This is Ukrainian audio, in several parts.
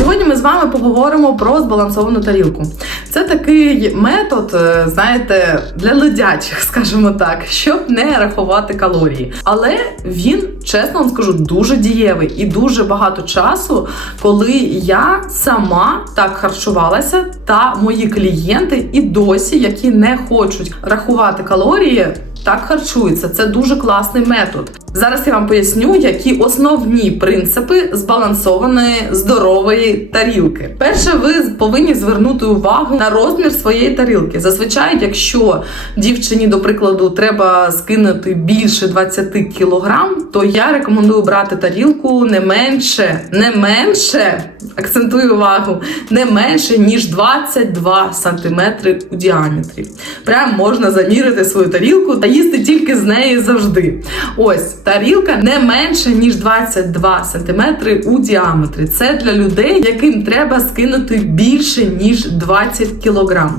Сьогодні ми з вами поговоримо про збалансовану тарілку. Це такий метод, е, знаєте, для ледячих, скажімо так, щоб не рахувати калорії. Але він, чесно вам скажу, дуже дієвий і дуже багато часу, коли я сама так харчувалася, та мої клієнти і досі, які не хочуть рахувати калорії. Так харчуються. Це дуже класний метод. Зараз я вам поясню, які основні принципи збалансованої здорової тарілки. Перше, ви повинні звернути увагу на розмір своєї тарілки. Зазвичай, якщо дівчині, до прикладу, треба скинути більше 20 кг, то я рекомендую брати тарілку не менше, не менше, акцентую увагу, не менше ніж 22 см у діаметрі. Прям можна замірити свою тарілку та їсти тільки з неї завжди. Ось тарілка не менше ніж 22 см у діаметрі. Це для людей, яким треба скинути більше ніж 20 кг.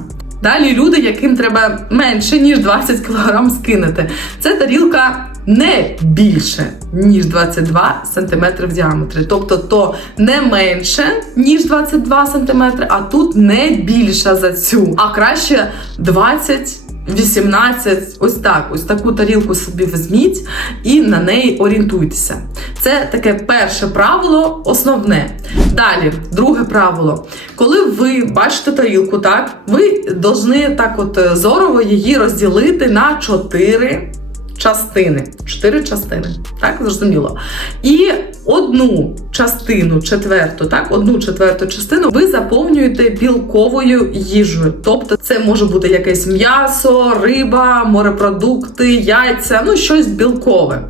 Далі люди, яким треба менше ніж 20 кг скинути. Це тарілка не більше ніж 22 см в діаметрі. Тобто то не менше ніж 22 см, а тут не більша за цю, а краще 20 18, ось так, ось таку тарілку собі візьміть і на неї орієнтуйтеся. Це таке перше правило, основне. Далі, друге правило. Коли ви бачите тарілку, так, ви повинні так от е, зорово її розділити на 4 частини. Чотири частини, так зрозуміло. І одну частину, четверту, так, одну четверту частину ви заповнюєте білковою їжею. Тобто, це може бути якесь м'ясо, риба, морепродукти, яйця, ну щось білкове.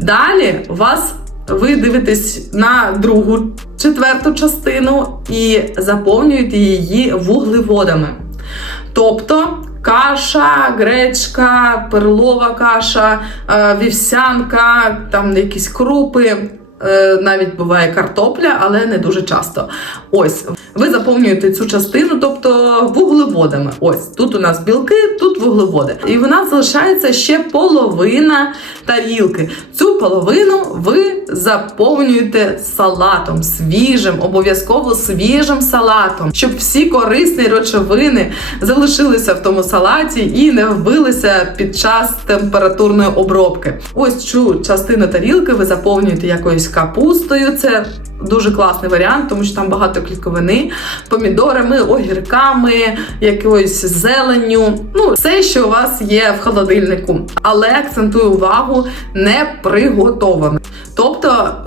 Далі вас. Ви дивитесь на другу четверту частину і заповнюєте її вуглеводами. Тобто каша, гречка, перлова каша, е, вівсянка, там якісь крупи. е, Навіть буває картопля, але не дуже часто. Ось ви заповнюєте цю частину, тобто вуглеводами. Ось тут у нас білки, тут вуглеводи. І в нас залишається ще половина тарілки. Цю половину ви заповнюєте салатом, свіжим, обов'язково свіжим салатом, щоб всі корисні речовини залишилися в тому салаті і не вбилися під час температурної обробки. Ось цю частину тарілки ви заповнюєте якоюсь капустою. Це Дуже класний варіант, тому що там багато клітковини, помідорами, огірками, якоюсь зеленню. Ну, все, що у вас є в холодильнику. Але акцентую увагу не приготоване. Тобто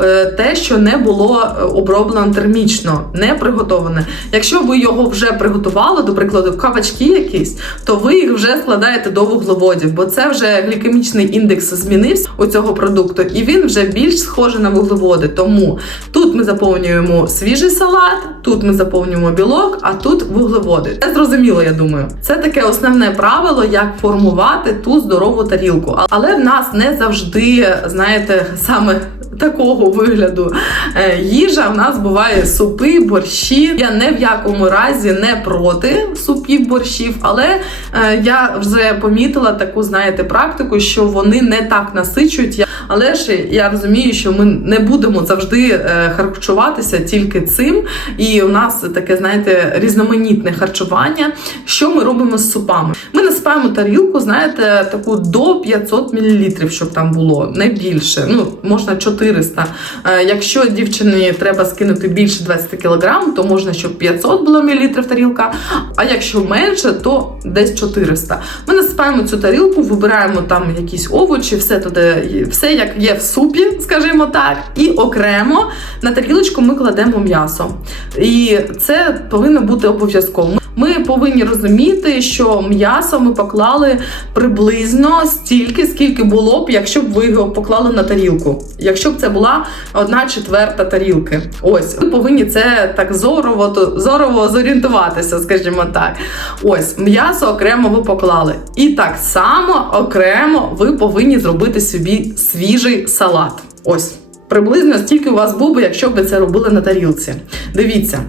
е, те, що не було е, оброблено термічно, не приготоване. Якщо ви його вже приготували, до прикладу, кавачки якісь, то ви їх вже складаєте до вуглеводів, бо це вже глікемічний індекс змінився у цього продукту, і він вже більш схожий на вуглеводи. Тому тут ми заповнюємо свіжий салат, тут ми заповнюємо білок, а тут вуглеводи. Це зрозуміло, я думаю. Це таке основне правило, як формувати ту здорову тарілку. Але в нас не завжди, знаєте, саме. Такого вигляду е, їжа в нас буває супи, борщі. Я не в якому разі не проти супів борщів, але е, я вже помітила таку, знаєте, практику, що вони не так насичують. Але ж я розумію, що ми не будемо завжди е, харчуватися тільки цим. І у нас таке, знаєте, різноманітне харчування. Що ми робимо з супами? Ми насипаємо тарілку, знаєте, таку до 500 мл, щоб там було, не більше. Ну, можна 400. Е, Якщо дівчині треба скинути більше 20 кг, то можна, щоб 500 було мл тарілка. А якщо менше, то десь 400. Ми насипаємо цю тарілку, вибираємо там якісь овочі, все туди, все як є в супі, скажімо так, і окремо на тарілочку ми кладемо м'ясо. І це повинно бути обов'язково. Ми повинні розуміти, що м'ясо ми поклали приблизно стільки, скільки було б, якщо б ви його поклали на тарілку. Якщо б це була одна четверта тарілки. Ось ви повинні це так зорово, зорово зорієнтуватися, скажімо так. Ось м'ясо окремо ви поклали. І так само окремо ви повинні зробити собі свіжий салат. Ось приблизно стільки у вас був якщо б ви це робили на тарілці. Дивіться.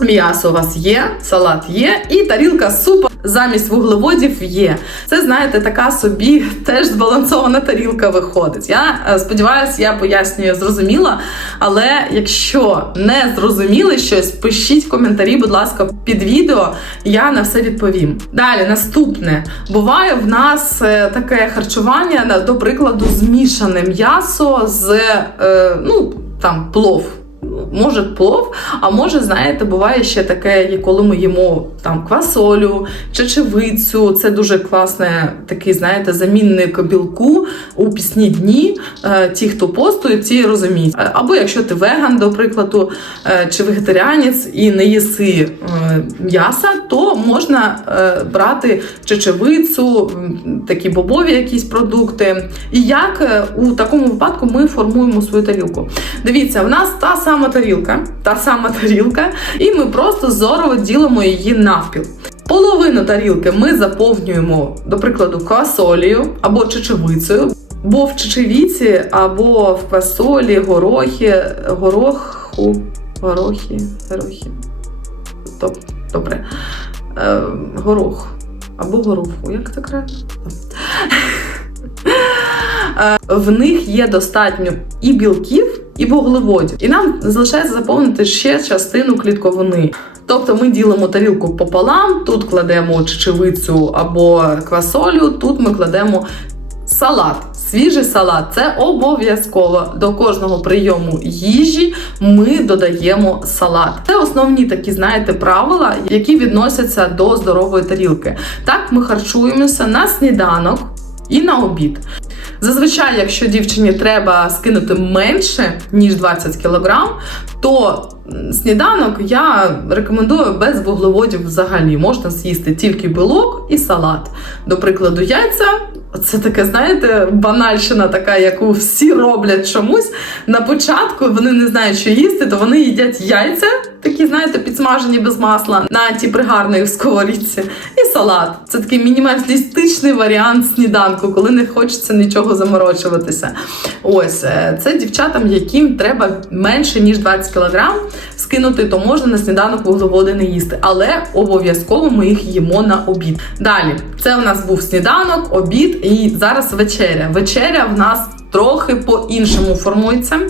М'ясо у вас є, салат є, і тарілка супа замість вуглеводів є. Це, знаєте, така собі теж збалансована тарілка виходить. Я е, сподіваюся, я пояснюю зрозуміла. Але якщо не зрозуміли щось, пишіть коментарі, будь ласка, під відео, я на все відповім. Далі, наступне. Буває в нас е, таке харчування, до прикладу, змішане м'ясо з е, ну, там, плов. Може плов, а може, знаєте, буває ще таке, коли ми їмо там квасолю, чечевицю. Це дуже класне такий, знаєте, замінник білку у пісні дні. Е, Ті, хто постують, ті розуміють. Е, Або якщо ти веган, до прикладу, е, чи вегетаріанець і не їси м'яса, то можна брати чечевицю, такі бобові якісь продукти. І як у такому випадку ми формуємо свою тарілку? Дивіться, в нас та сама тарілка, та сама тарілка, і ми просто зорово ділимо її навпіл. Половину тарілки ми заповнюємо, до прикладу, квасолію або чечевицею. Бо в чечевіці або в квасолі, горохи, гороху, горохи, горохи. Топ, добре. Е, горох. Або гороху. Як це правильно? Е, В них є достатньо і білків, і вуглеводів. І нам залишається заповнити ще частину клітковини. Тобто ми ділимо тарілку пополам, тут кладемо чечевицю або квасолю, тут ми кладемо салат. Свіжий салат це обов'язково до кожного прийому їжі ми додаємо салат. Це основні такі, знаєте, правила, які відносяться до здорової тарілки. Так ми харчуємося на сніданок і на обід. Зазвичай, якщо дівчині треба скинути менше ніж 20 кг, то сніданок я рекомендую без вуглеводів взагалі. Можна з'їсти тільки білок і салат. До прикладу, яйця. Це таке, знаєте, банальщина, така, яку всі роблять чомусь. На початку вони не знають, що їсти, то вони їдять яйця, такі, знаєте, підсмажені без масла на ті пригарної сковорідці, і салат. Це такий мінімалістичний варіант сніданку, коли не хочеться нічого заморочуватися. Ось е, це дівчатам, яким треба менше ніж 20 кг скинути, то можна на сніданок вуглеводи не їсти, але обов'язково ми їх їмо на обід. Далі, це у нас був сніданок, обід і зараз вечеря. Вечеря в нас. Трохи по-іншому формується.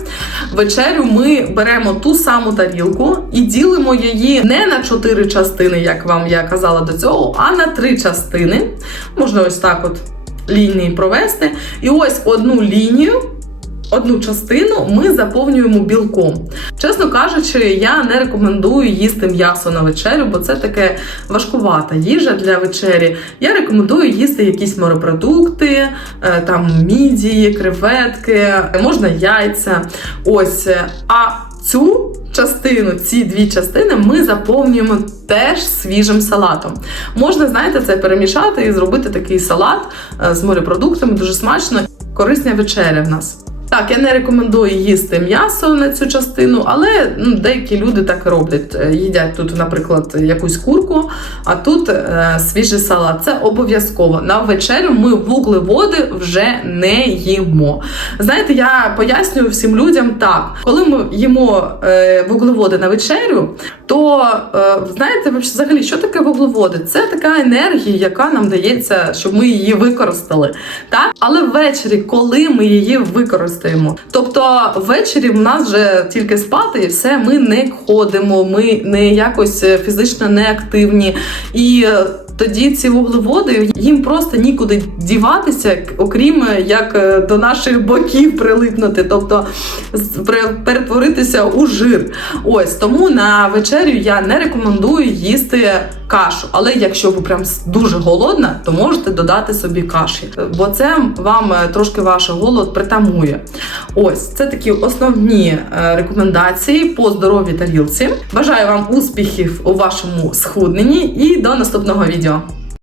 Вечерю ми беремо ту саму тарілку і ділимо її не на чотири частини, як вам я казала до цього, а на три частини. Можна ось так от лінії провести. І ось одну лінію. Одну частину ми заповнюємо білком. Чесно кажучи, я не рекомендую їсти м'ясо на вечерю, бо це таке важкувата їжа для вечері. Я рекомендую їсти якісь морепродукти, е, там мідії, креветки, можна яйця. Ось. е, А цю частину, ці дві частини ми заповнюємо теж свіжим салатом. Можна, знаєте, це перемішати і зробити такий салат е, з морепродуктами, дуже смачно. Корисна вечеря в нас. Так, я не рекомендую їсти м'ясо на цю частину, але ну, деякі люди так роблять. Е, Їдять тут, наприклад, якусь курку, а тут е, свіжий салат. Це обов'язково. На вечерю ми вуглеводи вже не їмо. Знаєте, я пояснюю всім людям так, коли ми їмо е, вуглеводи на вечерю, то е, знаєте, взагалі, що таке вуглеводи? Це така енергія, яка нам дається, щоб ми її використали. Так? Але ввечері, коли ми її використаємо, тобто ввечері в нас вже тільки спати, і все, ми не ходимо, ми не якось е, фізично не активні. І е, тоді ці вуглеводи їм просто нікуди діватися, окрім е, як до наших боків прилипнути, тобто перетворитися у жир. Ось тому на вечерю я не рекомендую їсти кашу. Але якщо ви прям дуже голодна, то можете додати собі каші, бо це вам е, трошки ваш голод притамує. Ось це такі основні е, рекомендації по здоровій тарілці. Бажаю вам успіхів у вашому схудненні і до наступного відео.